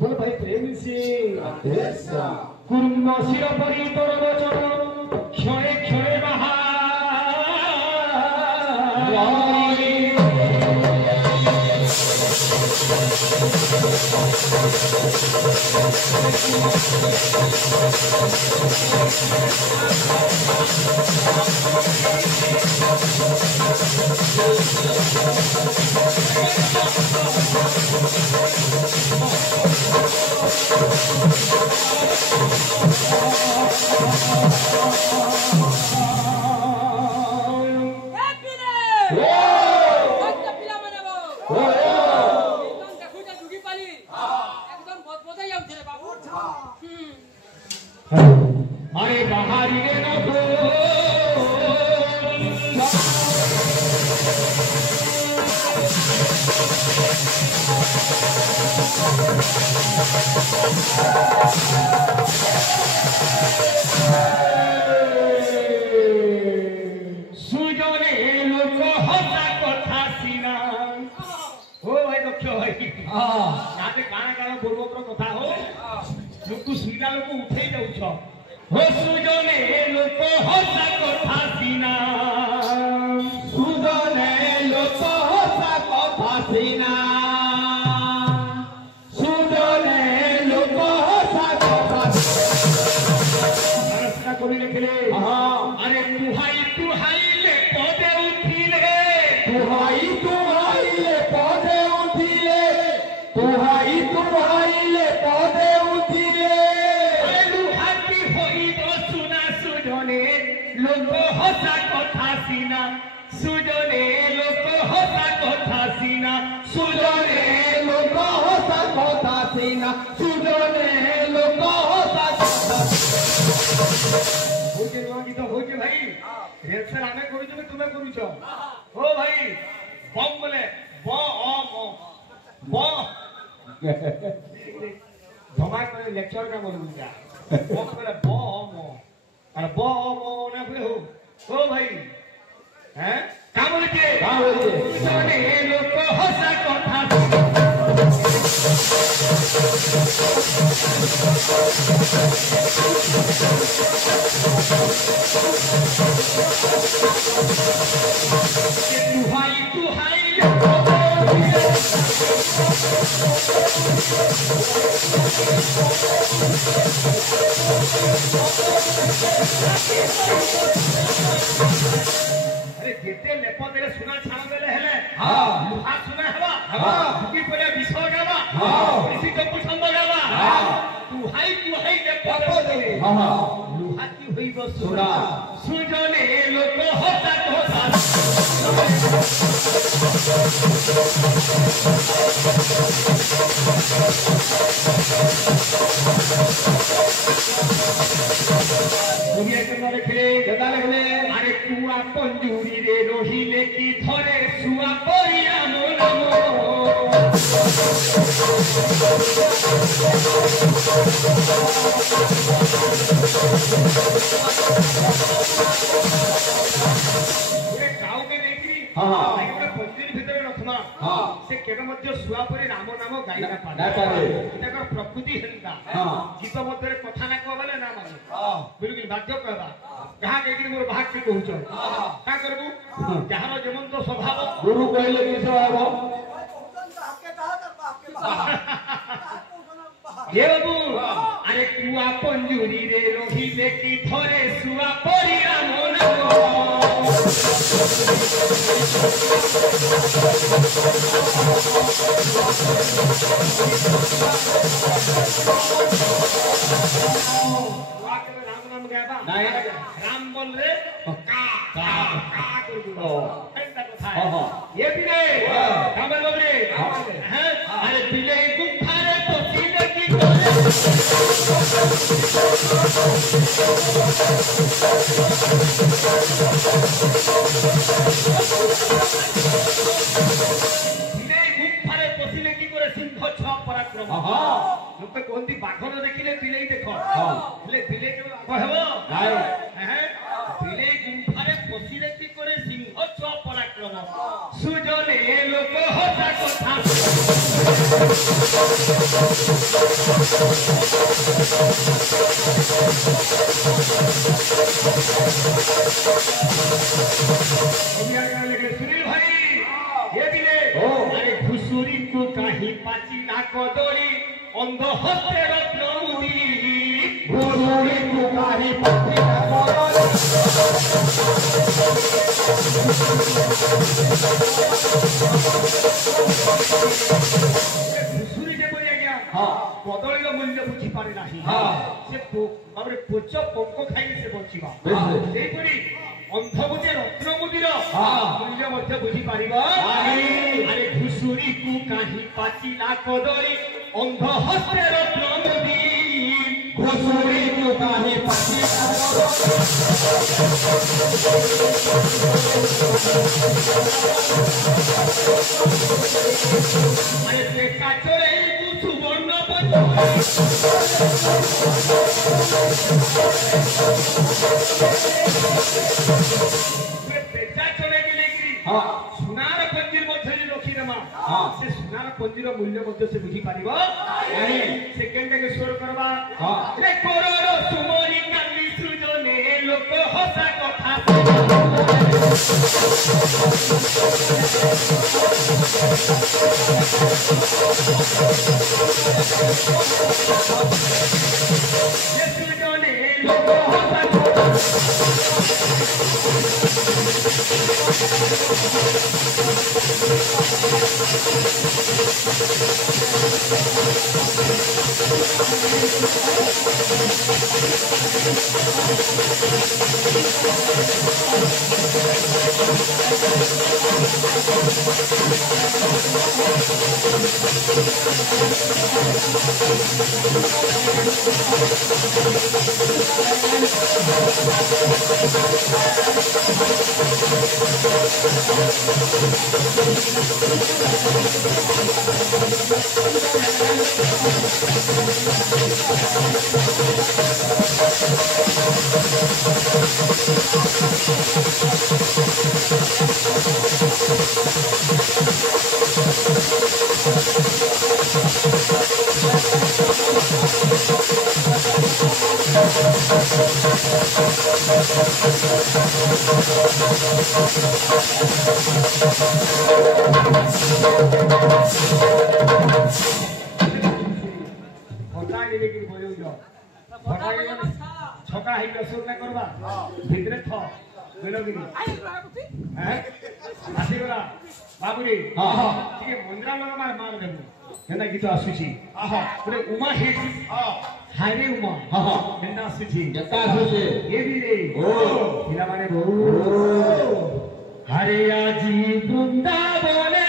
बोल भाई प्रेम से कुर्मा शिरा परी तोर वचन क्षणे क्षणे महा अरे बाहरी रे ना सुजने लोक हसा कथा सीना ओ भाई दक्ष भाई याते काना काना पूर्वकर कथा हो लोक सुइला लोक उठेई जाउछ हो सुजने लोक हसा कथा सीना सुजने लोक हसा कथा सीना सुजने लोक हसा कथा रचना करि लिखले अरे तुहाई ले पदे उठिले तुहाई ले पदे उठिले तुहाई ले पदे उठिले लुहाती होइब सुना सुजने लोक हसा कथा सीना सुजने लोक हसा कथा सीना सुजने लोक हसा कथा सीना सुजने लोक हसा कथा होके नुआ गीत होके भाई रिहर्सल आमे करूछ कि तुमे करूछ ओ भाई बम बोले ब अ म ब धमाय करे लेक्चर का बोल बुझा बम बोले ब अ म अरे ब अ म ना बोले हो ओ भाई हैं का बोले सुजने लोक हसा कथा तुहाई अरे जेते लेप देले सुना छाण देले हेले लुहा सुना हवा भुकी पले विश्व गावा इसी को छंद गावा तुहाई लेप देले लुहा की होइब सुना सुजने लोक हसा कथा अरे कुआ पंजुरी रे रोहिले की धरे सुआ परिया मोनमो पूरे गाँव में देखी पंजुरी भितर रखमा से केन मध्य सुआ परि राम नाम गाइना पारे एटा प्रकृति हेंता गीत मध्य कथा ना कहबले ना माने बिल्कुल भाग्य कहबा कहा के मोर भाग के कहउछ का करबू जहार जेमन तो स्वभाव गुरु कहले कि स्वभाव ये बाबू अरे कुआ पंजुरी रे रहिले की थरे सुआ परिरा मन राम बोल रे का कर दो ऐसा कथा है ये भी रे कामल बोल रे हैं अरे बिले गुफा रे तो सीने की करे बिले गुफा रे पसीने की करे सिंह छ पराक्रम लोक कोंदी बाघन देखिले बिले देखो हेले बिले के कहबो नाही हैं बिले गुफा रे पसीने की करे सिंह छ पराक्रम सुजने लोक हसा कथा सुनील भाई ये बिले अरे घुसुरी को काही पाची ना कदली अंध हस्ते रत्न मुदी घुसुरी को काही पाची ना कदली घुसुरी जे बोलिया गया कदली रो मूल्य बुझी पारे नाही से बाबरे पोच पंको खाई से बचिबा सेही परी अंधमुदी रत्नमुदीर मूल्य मध्य बुझी पारिबा अरे घुसुरी को काही पाची ना कदली अंध हस्ते रत्नमुदी घुसुरी को काही पाची ना अरे से काचरे सुवर्ण सुनार पंजीर मध्य रखी देमा से सुनार पंजीर मूल्य मध्य से बुझी पारिबो सेकेंड के स्वर करबा रे करोड़ सुमरी कांदी सुजने लोक हसा कथा ये सुजने लोक हसा छका है कसुर ना करबा भितरे थ बेलगिरी हैं आसी गला बाबुरी ठीक है मंदिरा लगा मार देबो केना गीत आसुची पुरे उमा हिट हारे उमा केना आसुची केता आसुची ये भी रे पिला माने बहु हरे आजी वृंदावने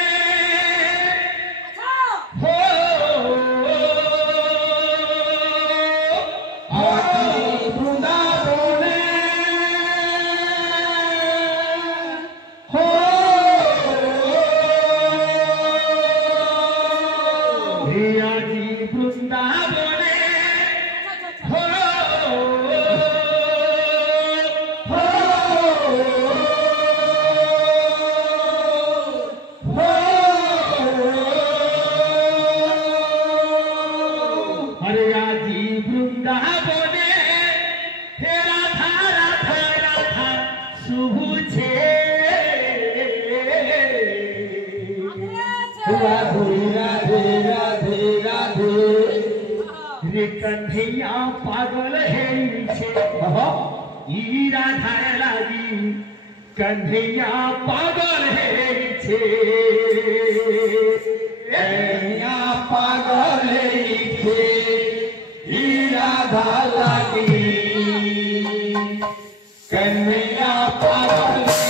राधे राधे राधे रे कन्हैया पागल है छे ई राधा लागी कन्हैया पागल है छे कन्हैया पागल है छे ई राधा लागी कन्हैया पागल है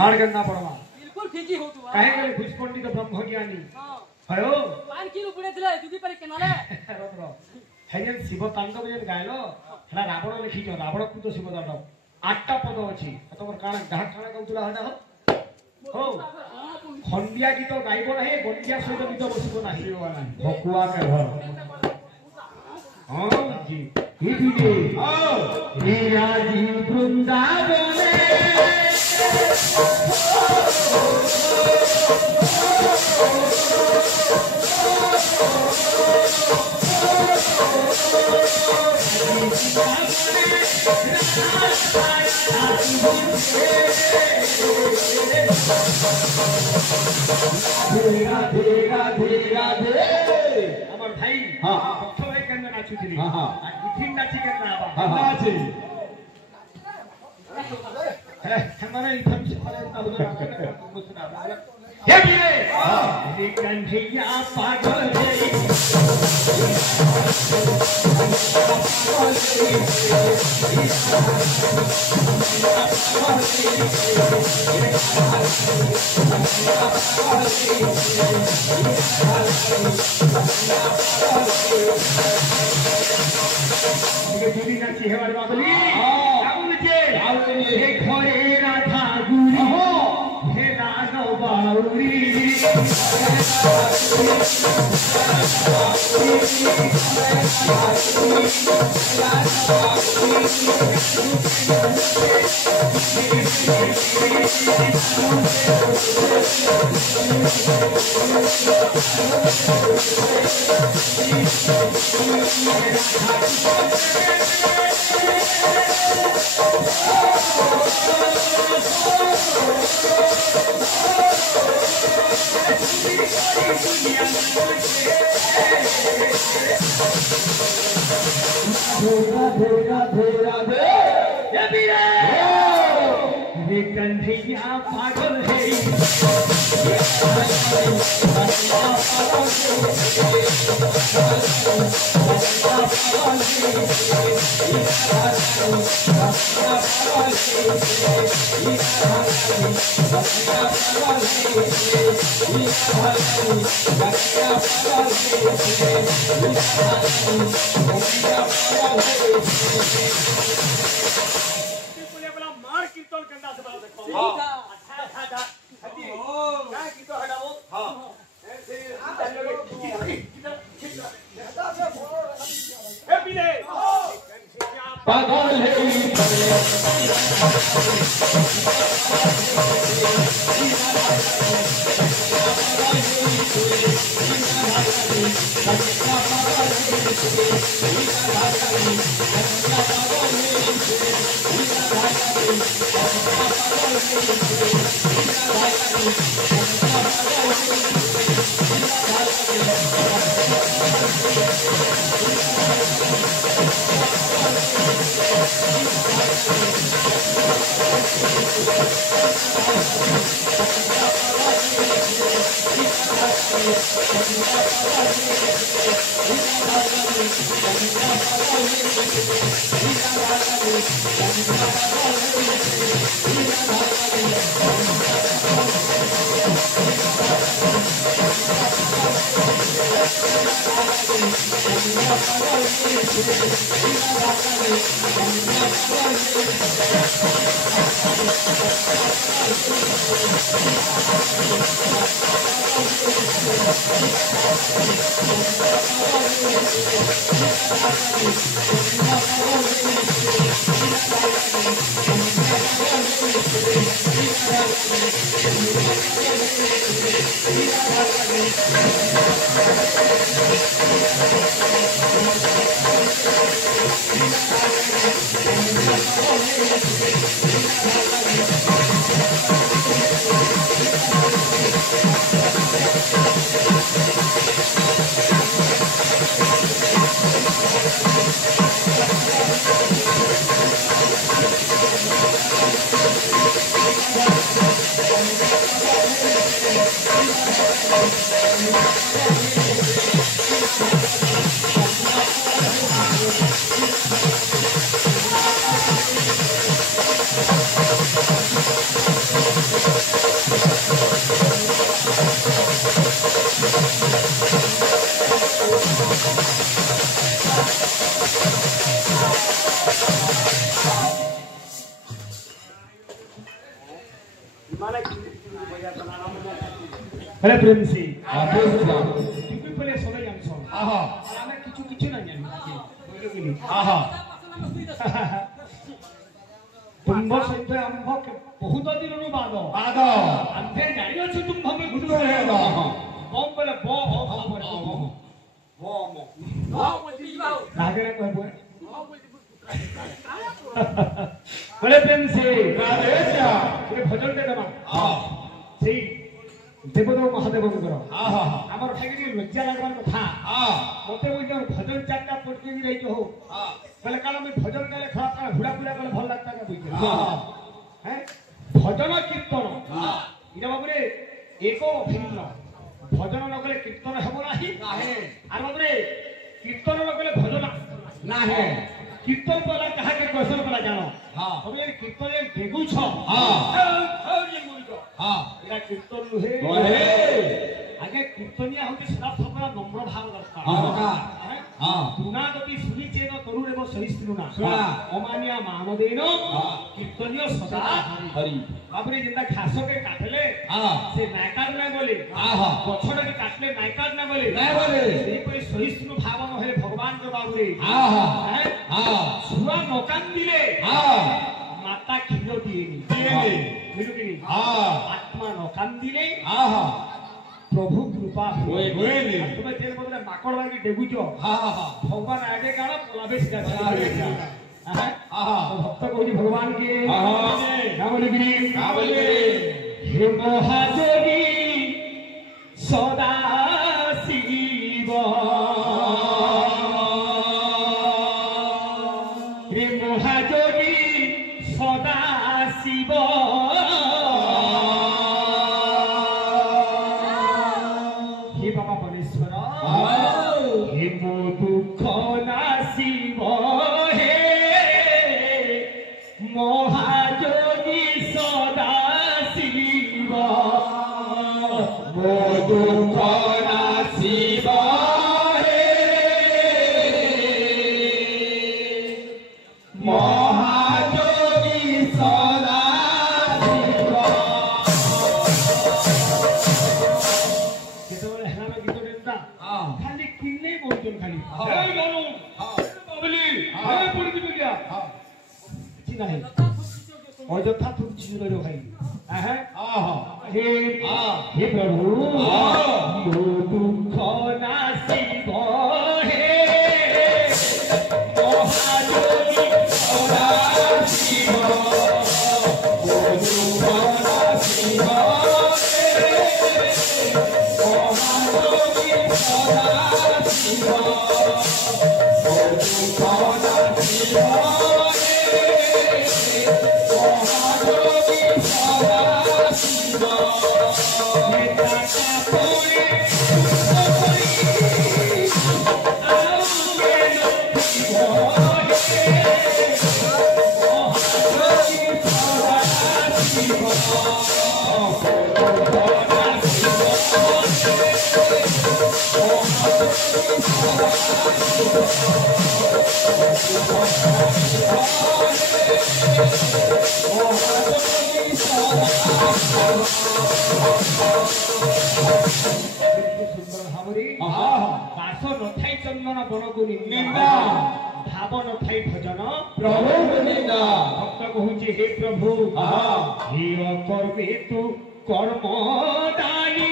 मार करना पड़वा बिल्कुल ठीक ही हो तू काहे के घुसपंडित ब्रह्म ज्ञानी हां हयो पान किलो पुणे दिले दुबी पर केनाले रत्न हेजन शिव तांडव जे गायलो हला रावण लिखी जो रावण को तो शिव तांडव 8टा पद अछि तमर काना गाह काना कहतुला हदा हो खंडिया गीत गाइबो नाही गंडिया सहित गीत बसिबो नाही भकुआ के घर हां जी ही दीदी हां हे राजी वृंदावने राधे राधे राधे আমার ভাই हां পক্ষ ভাই কেন নাচুছিলি हां हां আর ইথিন নাচি কেন আবা हां नाचे মানে ইথিন সকালে না হলো হে বিয়ে হে কন্হैया পাগল হে যদি নাচি হেবার বাবলি আউল যে হে ঘরে রাধা গুরি হে রাধা বাউরি राधे राधे राधे ये बीरे ये कन्हैया पागल है मार कीर्तन करना से बड़ा देखो अच्छा क्या कीर्तन हटाओ हां हे बिले पागल है अरे प्रेम से प्रेम से टिपी पले समय जानছো आहा ଆମେ কিছু কিছু না জানি বলে গলি आहा ତୁମ୍ଭ ସହିତ ଆମ୍ଭ ବହୁତ ଦିନରୁ ବାଦ आद ଆମ୍ଭେ ଜାଣିଅଛୁ ତୁମ୍ଭ ମେ ଗୁରୁ हेलो ବମ ବୋଲେ ବ ଅ ଖବର बम କାଗରେ କହିବ বলে প্রেম সে राधेशा ଗୋଟେ ଭଜନ ଟେ ଦେବା आ ସେଇ ଦେବଦେବ ମହାଦେବଙ୍କର आहा ଆମର ଖାଇକି ଲଜ୍ଜା ଲାଗବାର କଥା आ ମତେ ବୁଝ ଭଜନ ଚାରିଟା ପଡିକି ରହିଛ ହଉ आ বলে কাল আমি ভজন গালে খারাপ কাল ঘুরা ঘুরা গেলে ভাল লাগতা না বুঝছো हाँ হ্যাঁ ভজন কীর্তন हाँ এটা বাবুরে এক ভিন্ন ভজন ন গলে কীর্তন হব নাহি नाही আর বাবুরে কীর্তন ন গলে ভজন नाही কীর্তন বলা কাহাকে কোশ্চেন বলা জানো हाँ তুমি কীর্তন বেগুছ हाँ এটা हाँ কীর্তন নুহে ओहे আগে কীর্তনিয়া হতে সদা সর্বদা নম্র ভাব দরকার हाँ दरकार হ্যাঁ हाँ গুণাগতি শুনিচেন তরুণেব সহিষ্ণুনা শুনা। অমানিয়া মানদেন हाँ কীর্তনীয় সদা हरि বাবুরে যেটা ঘাসকে কাটলে हाँ সে নাইকাট না বলে आहा গছটাকে কাটলে নাইকাট না বলে नहीं बोले সেইপরি সহিষ্ণু ভাব নহে ভগবানকে বাবুরে आहा হ্যাঁ हाँ ছুয়া নকান দিলে हाँ মাতা ক্ষীর দিয়েনি दिएनी বুঝলি हाँ আত্মা নকান দিলে आहा প্রভু কৃপা ওই হয়নি তুমি তেল বদলে মাকড় বাকি ডেগুছ हाँ हाँ ভগবান আগে কারণ পলাবে সেটা পলাবে সেটা। হ্যাঁ आहा ভক্ত কহি ভগবান কে आहा না বলে গিরি क्या बोले হে মহাযোগী সদা শিব হে মহাযোগী সদা শিব হে বাবা মনেশ্বর হে মো দুঃখ নাশিব হে মহাযোগী সদা শিব मोदु कोना शिवा हे महाजोगी सदा शिवा যেতবেলে হেলামে গীত দেনতা हाँ খালি কিনলেই বলতেন খালি हाँ। এই জানো हाँ বাবলি हाँ। এই পড়ি দিবি গিয়া हाँ ঠিক নাই অযথা তুই চিন্তা করো খালি হ্যাঁ आहा হে हाँ হে প্রভু हाँ। মো দুঃখ নাশিব হে মহাযোগী सदा शिवा मोदु कोना शिवा हे महाजोगी सदा शिवा मोदु कोना शिवा हे महाजोगी सदा शिवा হে টাকা পড়ে আউ কেন সুন্দর ভাবরে आहा বাস নথাই চন্দন বনকু নিন্দা निंदा ভাব নথাই ভজন प्रभु निंदा ভক্ত কহুছি হে প্রভু आहा হিয় করবে তু কর্ম দানি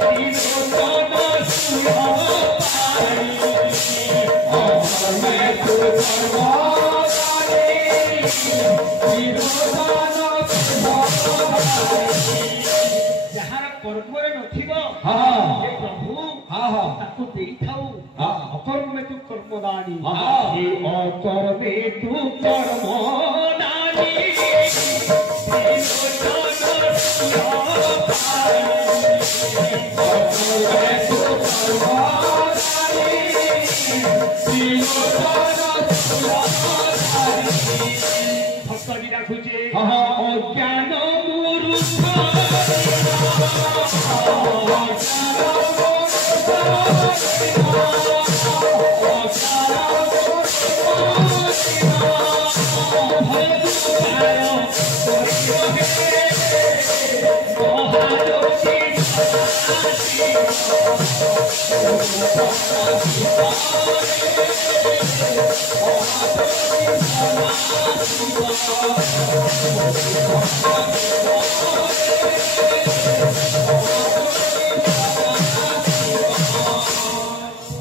তিন সুখ পাই और मैं ଯାହାର କର୍ମରେ ନଥିବ ସେ ପ୍ରଭୁ ତାକୁ ଦେଇଥାଉ ଅକର୍ମେ ତୁ କର୍ମଦାନୀ ହେ ଅକର୍ମେ ତୁ କର୍ମଦାନୀ ଭକ୍ତଜୀ ଡାକୁଛେ ଅଜ୍ଞାନ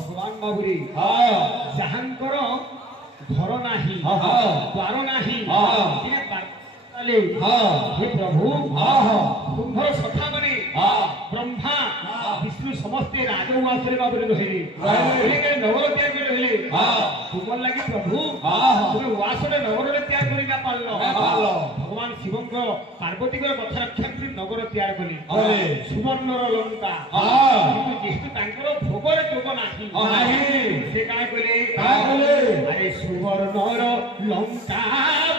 ଭଗବାନ ବାବୁରେ ଯାହାଙ୍କର ଘର ନାହିଁ ଦ୍ୱାର ନାହିଁ हे प्रभु तुम्हार सखा मने ब्रह्मा विष्णु समस्ते राजउवास रे बाबरे रहिले नगर त्याग करे रहिले तुमर लागि प्रभु तुमे उवास रे नगर रे त्याग करि का पाललो भगवान शिव को पार्वती को कथा रक्षा करि नगर त्याग करि सुवर्णर लंका किंतु जेतु तांकर भोग रे जोग नाही से काय कले अरे सुवर्णर लंका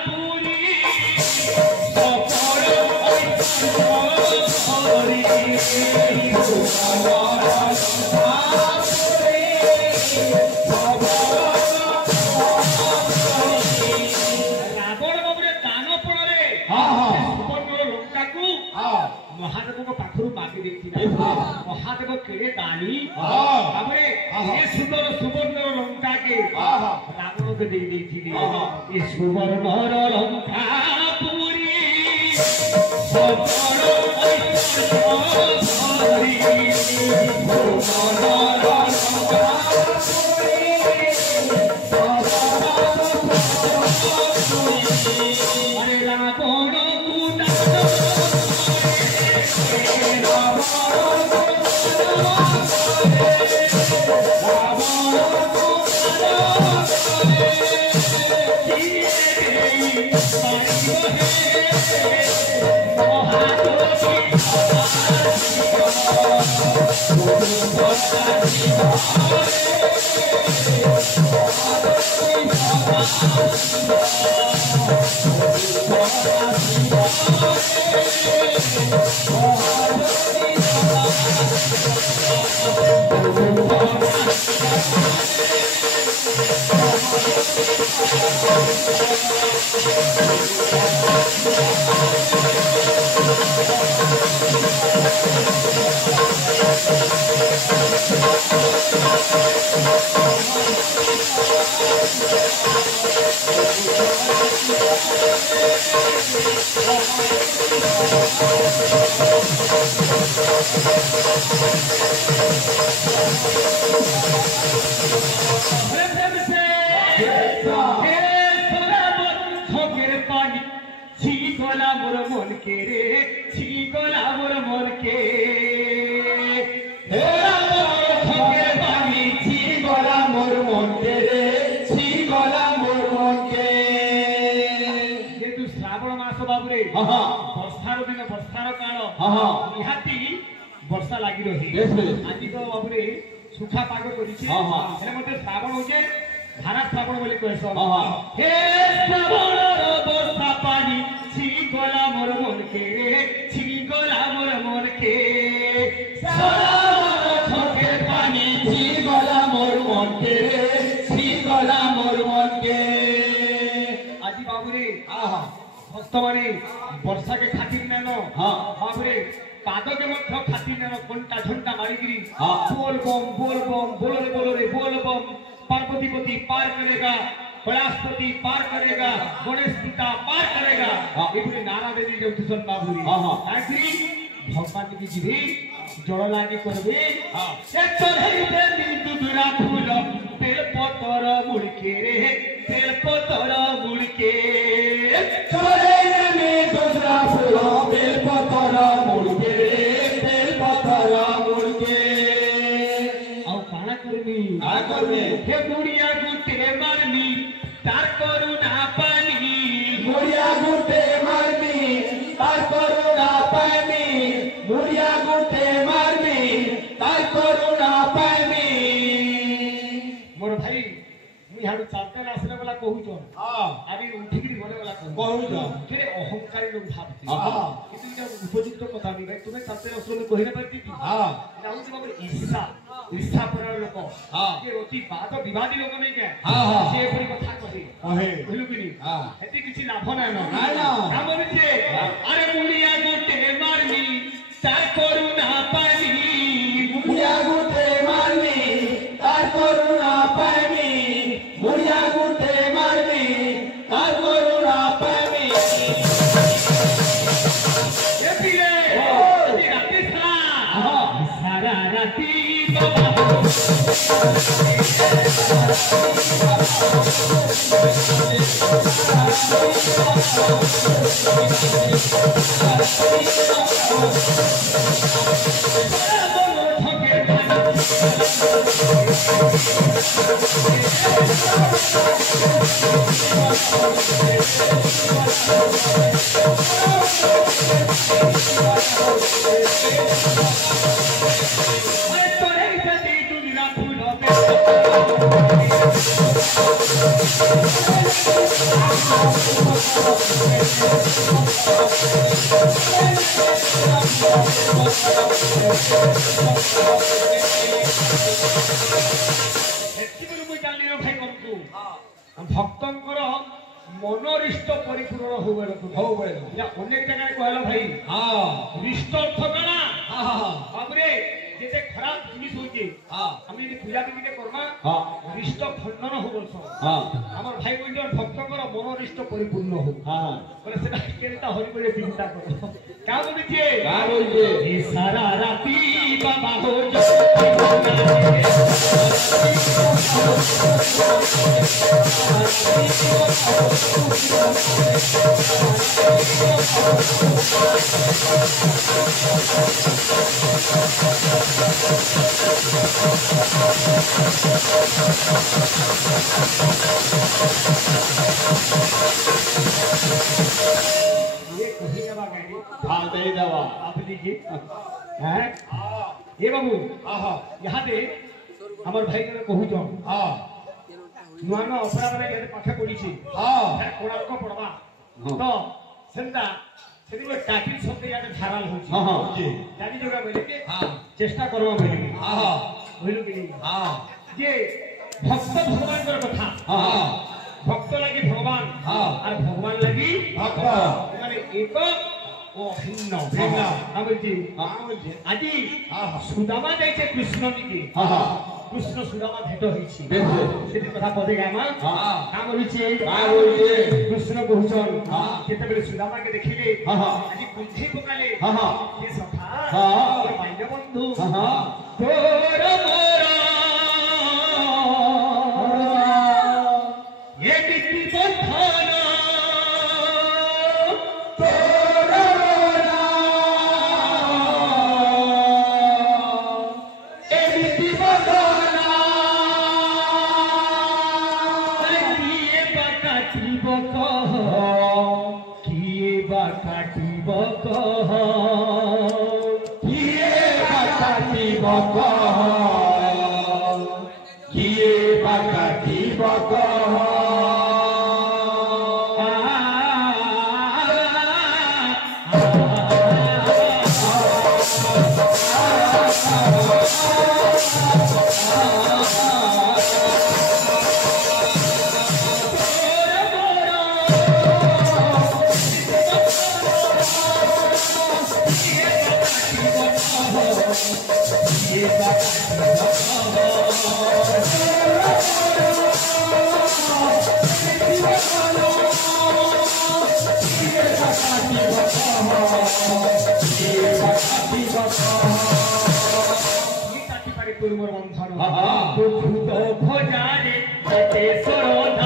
पुरी महादेव को पाखरु मागी देखिना महादेव केड़े दानी हमरे ये सुंदर सुवर्ण लंका के रावण के दे देथिले ये सुवर्ण लंका पूरी सबरो ऐश्वर्य अरे रावण वर्षा लगी रही आज तो बाबूरे सुखा पाग करिछि हेले मते श्रावण होजे धारा श्रावण बोली कहसन हे श्रावण रो वर्षा पानी छी गला मोर मन के छी गला मोर मन के श्रावण ठोके पानी छी गला मोर मन के छी गला मोर मन के आज बाबूरे भक्त माने वर्षा के खातिर ननो बाबूरे पाद के मध्य खातिर ननो घंटा घंटा मारिगिरी बोल बम बोलो रे बोल बम पार्वतीपति पार करेगा कैलाशपति पार करेगा गणेश पिता पार करेगा ये पूरी नारा देवी के उठसन बाबूरी ताकि भगवान की जीवी जड़ लागी करबे से चढ़ई दे बिंदु दुरा फूल बेल पतर मुड़के रे बेलपतर मुड़के चले में दूसरा फूलो बेलपतर मुड़के बेलपतर मुड़के आउ काना करमी आगमे हे बुढ़िया गुटे मारनी तार करुणा पानी मुड़िया गुटे मारनी तार करुणा पानी मुड़िया गुटे मारनी तार करुणा पानी मोर भाई मुई हाडू चालते आसले वाला कहूछ हां आबी उठिकी गले वाला कहूछ के अहंकारी लोग भाबती हां किंतु এটা উপযুক্ত কথা নি ভাই তুমি চালতে আসলে কহিনা পারতি কি हां নাউজি বাবু ঈর্ষা পরার লোক हां के অতি বাদ বিবাদী লোক নাই কে हां हां সে পরি কথা কহে कहे বুঝলু কি নি हां এতে কিছু লাভ নাই না নাই না। কাম হচ্ছে আরে মুলিয়া গোটে মারনি তার করুণা পানি मुड़िया गुटे मारनी तार करुणा पानी मुड़िया गुटे मारनी तार करुणा पानी এ পিলে আদি রাতে সারা সারা রাতি বাবা ভক্তঙ্কর মনোরিষ্ট পরিপূর্ণ হইবে होवे এটা অনেক জায়গায় কইলো ভাই हां রিষ্ট অর্থ কানা हां বাবরে যেতে খারাপ জিনিস হইছে हां আমি যদি পূজা দিতে করমা हां রিষ্ট খণ্ডন হবছ हां আমার ভাই বন্ধুর ভক্তঙ্কর মনোরিষ্ট পরিপূর্ণ হোক हां বলে সেটা কেনটা হরি বলে চিন্তা করো কা বলিছে का बोलजे এই সারা রাতি বাবা হো ये कही ना गाड़ी हां दे देवा आप लीजिए हैं ए बाबू आहा यहाँ दे আমার ভাই করে কহুছ हां নয়া নয়া অপরা মানে যেতে পাঠে পড়িছি हां কোণার্ক পড়বা হ্যাঁ। তো সেটা সেদিকে টাকিল শব্দ ইয়াতে ধারাল হচ্ছে हां हां जी জানি যোগা বলে কি हां চেষ্টা করবা বলে কি हां বুঝলো কি हां যে ভক্ত ভগবানের কথা हां ভক্ত লাগি ভগবান হ্যাঁ। আর ভগবান লাগি भक्त মানে এক ও ভিন্ন ভিন্ন। আমি বলছি हां बोलजे আজি हां সুদামা যাইছে কৃষ্ণকে हां हां কৃষ্ণ সুদামা ভেট হইছে বেশে সেটি কথা পদে গামা हां কা বলিছে का बोलजे কৃষ্ণ কহুছন হ্যাঁ। যেতেবেলে সুদামাকে দেখিলে हां हां আজি কুঞ্চি পকালে हां हां হে সখা হ্যাঁ। হে মাইন্ড বন্ধু हां हां তোর মোরা এ বিতি বন্ধনা আরে কিয়ে বা কাটিব কহ কিয়ে বা কাটিব কহ किए बकाती बकह किए बकाती बकह পূর্ব বন্ধন হ্যাঁ। ভূত ভোজারে যেতে সরোধ